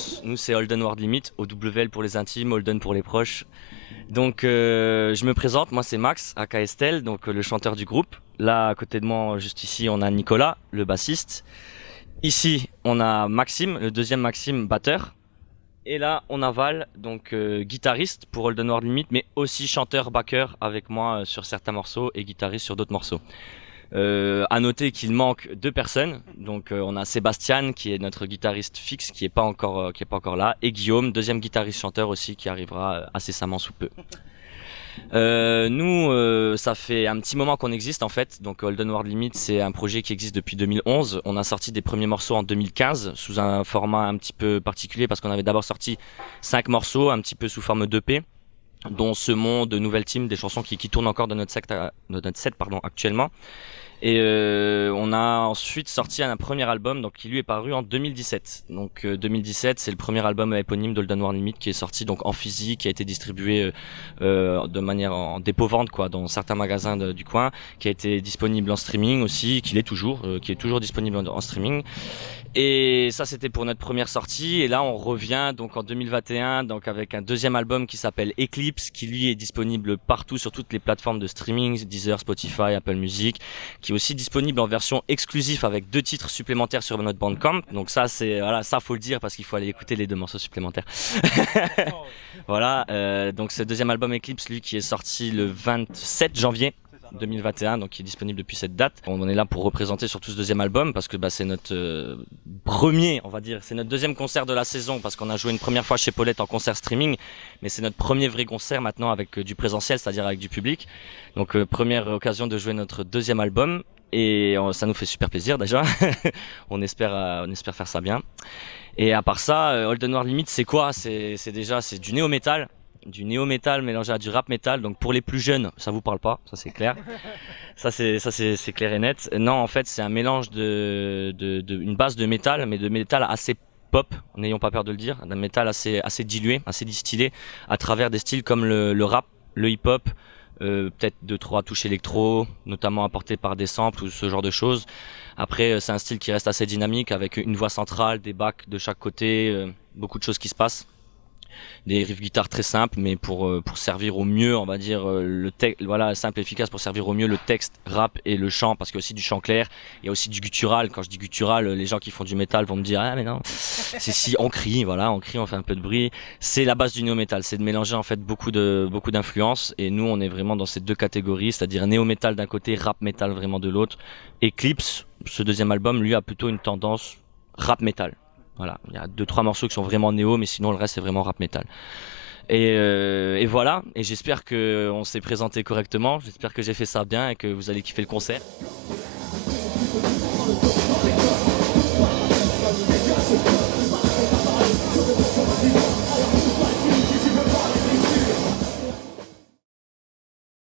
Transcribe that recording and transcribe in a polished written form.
tous, nous c'est Holden World Limit, OWL pour les intimes, Holden pour les proches. Donc je me présente, moi c'est Max, aka Estelle, donc le chanteur du groupe. Là à côté de moi, juste ici, on a Nicolas, le bassiste. Ici, on a Maxime, le deuxième Maxime, batteur. Et là, on a Val, donc guitariste pour Holden World Limit, mais aussi chanteur-backer avec moi sur certains morceaux et guitariste sur d'autres morceaux. À noter qu'il manque deux personnes. Donc on a Sébastien qui est notre guitariste fixe qui est pas encore là et Guillaume, deuxième guitariste chanteur aussi qui arrivera incessamment sous peu. Nous, ça fait un petit moment qu'on existe en fait. Donc Holden World Limit, c'est un projet qui existe depuis 2011. On a sorti des premiers morceaux en 2015 sous un format un petit peu particulier parce qu'on avait d'abord sorti 5 morceaux un petit peu sous forme d'EP, dont Ce Monde, Nouvelle Team, des chansons qui tournent encore dans notre set actuellement. Et on a ensuite sorti un premier album donc, qui lui est paru en 2017. Donc 2017, c'est le premier album éponyme d'Holden World Limit qui est sorti donc en physique, qui a été distribué de manière en dépôt-vente quoi, dans certains magasins du coin, qui a été disponible en streaming aussi, qui est toujours disponible en streaming. Et ça c'était pour notre première sortie et là on revient donc en 2021 donc avec un deuxième album qui s'appelle Eclipse qui lui est disponible partout sur toutes les plateformes de streaming, Deezer, Spotify, Apple Music, qui est aussi disponible en version exclusive avec 2 titres supplémentaires sur notre Bandcamp. Donc ça c'est voilà, ça faut le dire parce qu'il faut aller écouter les 2 morceaux supplémentaires. Voilà, donc ce deuxième album Eclipse lui qui est sorti le 27 janvier 2021, donc qui est disponible depuis cette date. On est là pour représenter surtout ce deuxième album parce que c'est notre premier, on va dire, c'est notre deuxième concert de la saison parce qu'on a joué une première fois chez Paulette en concert streaming, mais c'est notre premier vrai concert maintenant avec du présentiel, c'est-à-dire avec du public. Donc première occasion de jouer notre deuxième album et ça nous fait super plaisir déjà. On espère faire ça bien. Et à part ça, Holden World Limit, c'est quoi? C'est du néo-metal. Du néo-metal mélangé à du rap metal, donc pour les plus jeunes, ça vous parle pas, ça c'est clair. Ça c'est clair et net. Non, en fait, c'est un mélange une base de métal, mais de métal assez pop, n'ayons pas peur de le dire, d'un métal assez dilué, assez distillé, à travers des styles comme le rap, le hip-hop, peut-être 2-3 touches électro, notamment apportées par des samples ou ce genre de choses. Après, c'est un style qui reste assez dynamique, avec une voix centrale, des backs de chaque côté, beaucoup de choses qui se passent. Des riffs guitare très simples mais pour servir au mieux on va dire voilà, simple et efficace pour servir au mieux le texte rap et le chant parce qu'il y a aussi du chant clair, il y a aussi du guttural. Quand je dis guttural, les gens qui font du métal vont me dire ah mais non, c'est si on crie, voilà, on crie, on fait un peu de bruit. C'est la base du néo-metal, c'est de mélanger en fait beaucoup d'influences et nous on est vraiment dans ces deux catégories, c'est-à-dire néo-metal d'un côté, rap metal vraiment de l'autre. Eclipse, ce deuxième album, lui a plutôt une tendance rap metal. Voilà, il y a 2-3 morceaux qui sont vraiment néo, mais sinon le reste c'est vraiment rap metal. Et voilà, et j'espère qu'on s'est présenté correctement, j'espère que j'ai fait ça bien et que vous allez kiffer le concert.